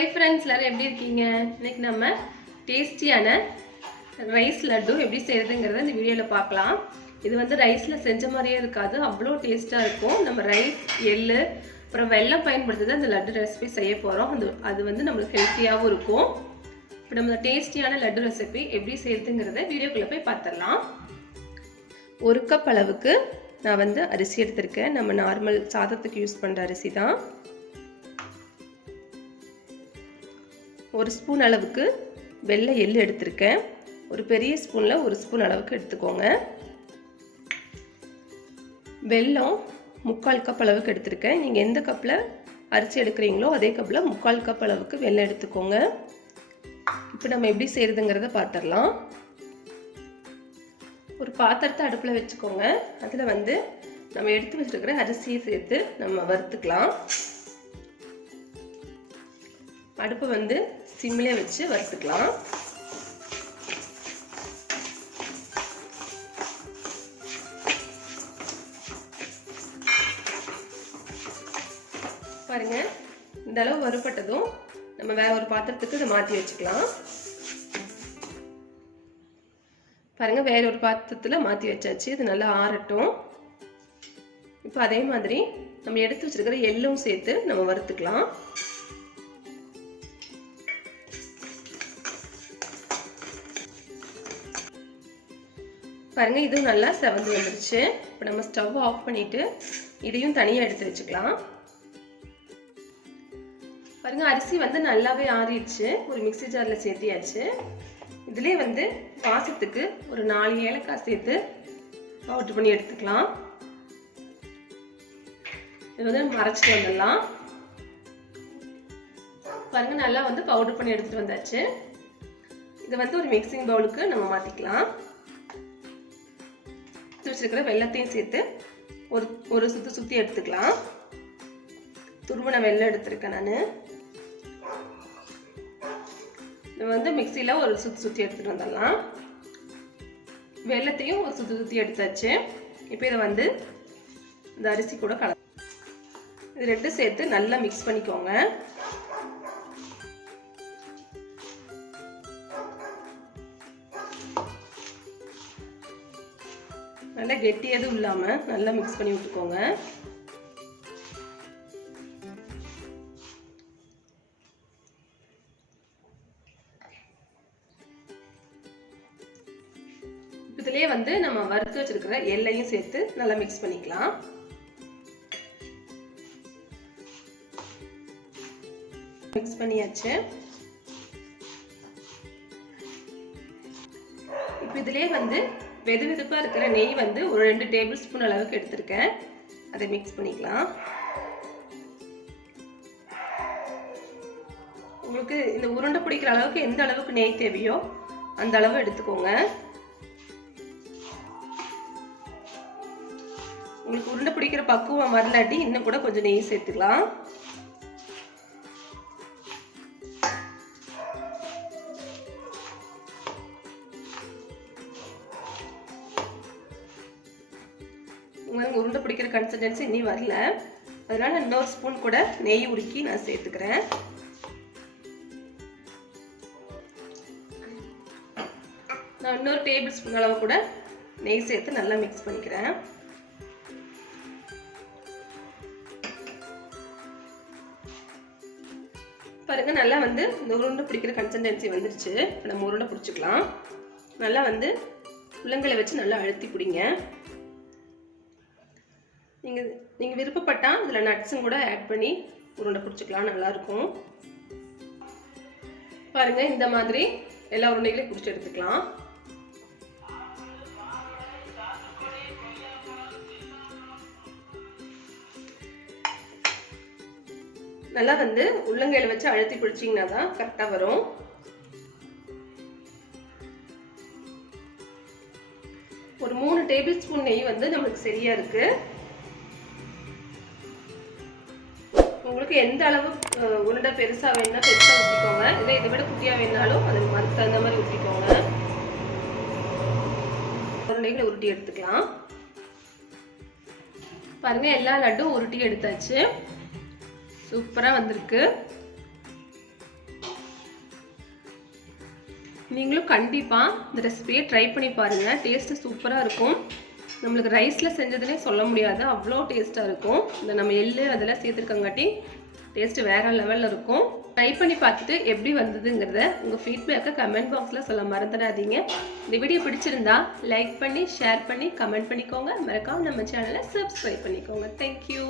Hi friends, எல்லாரும் எப்படி இருக்கீங்க? இன்னைக்கு நம்ம டேஸ்டியான ரைஸ் லட்டு எப்படி செய்யறதுங்கிறத இந்த வீடியோவில் பார்க்கலாம். இது வந்து ரைஸில் செஞ்ச மாதிரியே இருக்காது, அவ்வளோ டேஸ்ட்டாக இருக்கும். நம்ம ரைஸ், எள்ளு, அப்புறம் வெல்லம் பயன்படுத்தி தான் இந்த லட்டு ரெசிபி செய்ய போகிறோம். அது வந்து நம்மளுக்கு ஹெல்த்தியாகவும் இருக்கும். இப்போ நம்ம டேஸ்டியான லட்டு ரெசிபி எப்படி செய்யறதுங்கிறத வீடியோக்குள்ளே போய் பார்த்துடலாம். 1 கப் அளவுக்கு நான் வந்து அரிசி எடுத்திருக்கேன். நம்ம நார்மல் சாதத்துக்கு யூஸ் பண்ணுற அரிசி தான். 1 ஸ்பூன் அளவுக்கு வெள்ளை எள்ளு எடுத்திருக்கேன். ஒரு பெரிய ஸ்பூனில் 1 ஸ்பூன் அளவுக்கு எடுத்துக்கோங்க. வெல்லம் 3/4 கப் அளவுக்கு எடுத்திருக்கேன். நீங்கள் எந்த கப்பில் அரிசி எடுக்கிறீங்களோ அதே கப்பில் 3/4 கப் அளவுக்கு வெல்லம் எடுத்துக்கோங்க. இப்போ நம்ம எப்படி செய்கிறதுங்கிறத பார்த்துடலாம். ஒரு பாத்திரத்தை அடுப்பில் வச்சுக்கோங்க. அதில் வந்து நம்ம எடுத்து வச்சுருக்கிற அரிசியை சேர்த்து நம்ம வறுத்துக்கலாம். அடுப்பை வந்து சிம்மிலே வச்சு வறுத்துக்கலாம். பாருங்க, இந்த அளவு வறுபட்டதும் நம்ம வேற ஒரு பாத்திரத்துக்கு இதை மாற்றி வச்சுக்கலாம். பாருங்க, வேற ஒரு பாத்திரத்தில் மாற்றி வச்சாச்சு. இது நல்லா ஆறட்டும். இப்போ அதே மாதிரி நம்ம எடுத்து வச்சிருக்கிற எள்ளும் சேர்த்து நம்ம வறுத்துக்கலாம். பாருங்க, இதுவும் நல்லா செவந்து வந்துருச்சு. இப்போ நம்ம ஸ்டவ் ஆஃப் பண்ணிட்டு இதையும் தனியாக எடுத்து வச்சுக்கலாம். பாருங்க, அரிசி வந்து நல்லாவே ஆறிடுச்சு. ஒரு மிக்ஸி ஜாரில் சேர்த்தியாச்சு. இதிலே வந்து வாசத்துக்கு ஒரு 4 ஏலக்காய் சேர்த்து பவுடர் பண்ணி எடுத்துக்கலாம். இது வந்து நம்ம அரைச்சிட்டு வந்துடலாம். பாருங்க, நல்லா வந்து பவுடர் பண்ணி எடுத்துட்டு வந்தாச்சு. இதை வந்து ஒரு மிக்சிங் பவுலுக்கு நம்ம மாற்றிக்கலாம். வச்சிருக்கிற வெல்லத்தையும் சேர்த்து ஒரு சுத்தி எடுத்துக்கலாம். துருவன வெல்லம் எடுத்திருக்கேன் நான். இது வந்து மிக்சியில ஒரு சுத்தி எடுத்துட்டு வந்துடலாம். வெல்லத்தையும் ஒரு சுத்தி எடுத்தாச்சு. இப்போ இதை வந்து இந்த அரிசி கூட இது ரெண்டும் சேர்த்து நல்லா மிக்ஸ் பண்ணிக்கோங்க. நல்லா கெட்டி எதுவும் இல்லாம நல்லா மிக்ஸ் பண்ணி விட்டுக்கோங்க. இதுலயே வந்து நம்ம வறுத்து வச்சிருக்கிற எள்ளையும் சேர்த்து நல்லா மிக்ஸ் பண்ணிக்கலாம். மிக்ஸ் பண்ணியாச்சு. இப்போ இதுலயே வந்து வெதுவெதுப்பா இருக்கிற நெய் வந்து ஒரு 2 டேபிள் ஸ்பூன் அளவுக்கு எடுத்திருக்கேன். அதை மிக்ஸ் பண்ணிக்கலாம். உங்களுக்கு இந்த உருண்டை பிடிக்கிற அளவுக்கு எந்த அளவுக்கு நெய் தேவையோ அந்த அளவு எடுத்துக்கோங்க. உங்களுக்கு உருண்டை பிடிக்கிற பக்குவம் வரலாட்டி இன்னும் கூட கொஞ்சம் நெய் சேர்த்துக்கலாம். உருண்டை பிடிக்கிற கன்சிஸ்டன்சி இன்னும் வரல, அதனால இன்னொரு ஸ்பூன் கூட நெய் உருக்கி நான் சேர்த்துக்கிறேன். நான் இன்னொரு டேபிள் ஸ்பூன் அளவு கூட நெய் சேர்த்து நல்லா மிக்ஸ் பண்ணிக்கிறேன். பாருங்க, நல்லா வந்து இந்த உருண்டை பிடிக்கிற கன்சிஸ்டன்சி வந்துருச்சு. நம்ம உருண்டை பிடிச்சிக்கலாம். நல்லா வந்து உள்ளங்கையை வச்சு நல்லா அழுத்தி பிடிங்க. நீங்கள் விருப்பப்பட்டால் இதில் நட்ஸும் கூட ஆட் பண்ணி உருண்டை பிடிச்சிக்கலாம், நல்லாயிருக்கும். பாருங்கள், இந்த மாதிரி எல்லா உருண்டைகளையும் பிடிச்சி எடுத்துக்கலாம். நல்லா வந்து உள்ளங்கையில் வச்சு அழுத்தி பிடிச்சிங்கன்னா தான் கரெக்டாக வரும். ஒரு 3 டேபிள் ஸ்பூன் நெய் வந்து நம்மளுக்கு சரியா இருக்கு. உங்களுக்கு எந்த அளவு உருண்டை பெருசா வேணும்னா பெருசா ஊற்றிக்கோங்க. இல்லை இதை விட குட்டியா வேணாலும் அதுக்கு தகுந்த மாதிரி ஊற்றிக்கோங்க. உருண்டைகளை உருட்டி எடுத்துக்கலாம். பாருங்க, எல்லா லட்டும் உருட்டி எடுத்தாச்சு. சூப்பரா வந்திருக்கு. நீங்களும் கண்டிப்பாக இந்த ரெசிபியை ட்ரை பண்ணி பாருங்கள். டேஸ்ட்டு சூப்பராக இருக்கும். நம்மளுக்கு ரைஸில் செஞ்சதுனே சொல்ல முடியாது, அவ்வளோ டேஸ்ட்டாக இருக்கும். இந்த நம்ம எள்ளு அதெல்லாம் சேர்த்துருக்கங்காட்டி டேஸ்ட்டு வேறு லெவலில் இருக்கும். ட்ரை பண்ணி பார்த்துட்டு எப்படி வந்ததுங்கிறத உங்கள் ஃபீட்பேக்கை கமெண்ட் பாக்ஸில் சொல்ல மறந்துடாதீங்க. இந்த வீடியோ பிடிச்சிருந்தா லைக் பண்ணி, ஷேர் பண்ணி, கமெண்ட் பண்ணிக்கோங்க. மறக்காம நம்ம சேனலை சப்ஸ்கிரைப் பண்ணிக்கோங்க. தேங்க்யூ.